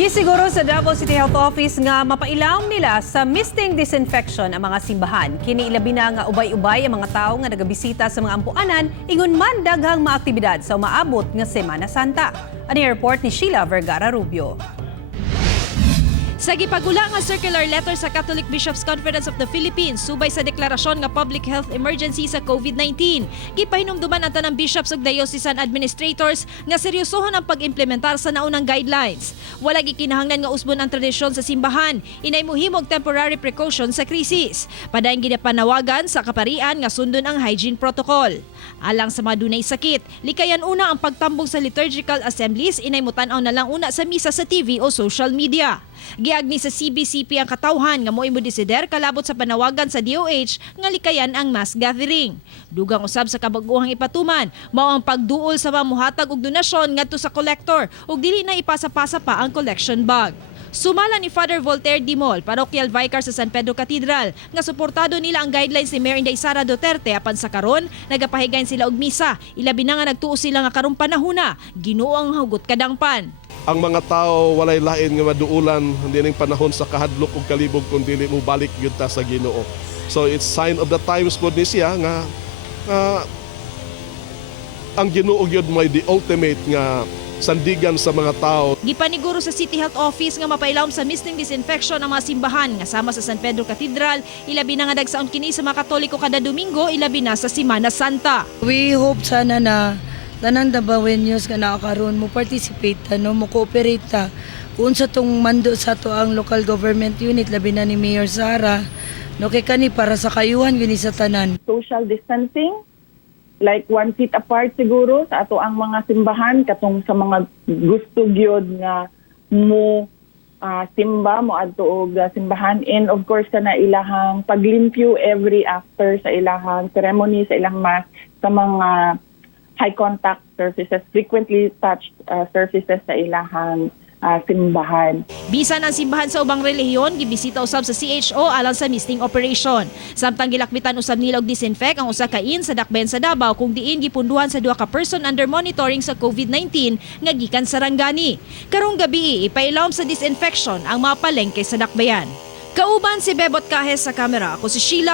Gisiguro sa Davao City Health Office nga mapailaom nila sa misting disinfection ang mga simbahan. Kini ilabi na nga ubay-ubay ang mga tao nga nagabisita sa mga ampuanan ingon man daghang maaktibidad sa umaabot nga Semana Santa. Ani report ni Sheila Vergara Rubio. Sa gipagula nga circular letter sa Catholic Bishops' Conference of the Philippines subay sa deklarasyon nga public health emergency sa COVID-19, gipahinumduman ang tanang bishops ug diocesan administrators nga seryosohon ang pag-implementar sa naunang guidelines. Wala gikinahanglan nga usbon ang tradisyon sa simbahan, inay mohimog temporary precaution sa krisis. Padayon ginapanawagan sa kaparian nga sundon ang hygiene protocol. Alang sa mga dunay sakit, likayan una ang pagtambong sa liturgical assemblies, inay mutan-aw na lang una sa misa sa TV o social media. Giagni sa CBCP ang katawhan nga mo'y modesider kalabot sa panawagan sa DOH nga likayan ang mass gathering. Dugang usab sa kabag-ohang ipatuman, mao ang pagduol sa mamuhatag og donasyon ngadto sa collector ug dili na ipasa-pasa pa ang collection bag. Sumala ni Father Voltaire Dimol, parochial vicar sa San Pedro Cathedral, nga suportado nila ang guidelines ni Mayor Inday Sara Duterte apan sa karon nagapahigayon sila og misa, ilabi na nga nagtuo sila nga karong panahona, Ginoo ang hugot kadangpan. Ang mga tao walay lain nga maduulan dining panahon sa kahadlok ug kalibog kun dili mo balik gyud ta sa Ginoo. So it's sign of the times pod ni siya nga ang Ginoo gyud may the ultimate nga sandigan sa mga tao. Gipaniguro sa City Health Office nga mapailawom sa misting disinfection ang mga simbahan nga sama sa San Pedro Cathedral, ilabi na nga dagsaon kini sa mga Katoliko kada Domingo, ilabi na sa Semana Santa. We hope sana na tanang Davaoenos nga nakakaroon mo participate mo cooperate kung sa tong mando sa to ang local government unit labi na ni Mayor Sara no kay kani para sa kayuhan gini sa tanan. Social distancing, like 1 feet apart siguro sa ato ang mga simbahan katong sa mga gusto gyud nga mo simba mo adto og simbahan, and of course kana ilahang paglimpyo every after sa ilahang ceremony sa ilang mass sa mga high contact surfaces, frequently touched surfaces sa ilahang simbahan. Bisan ang simbahan sa ubang relihiyon, gibisita usab sa CHO alang sa misting operation. Samtang gilakmitan usab nila og disinfect ang usa ka inn sa Dakbayan sa Davao kung diin gipunduhan sa duha ka person under monitoring sa COVID-19 nga gikan sa Rangani. Karong gabi ipailawom sa disinfection ang mga palengke sa Dakbayan. Kauban si Bebot Kahes sa kamera, ako si Sheila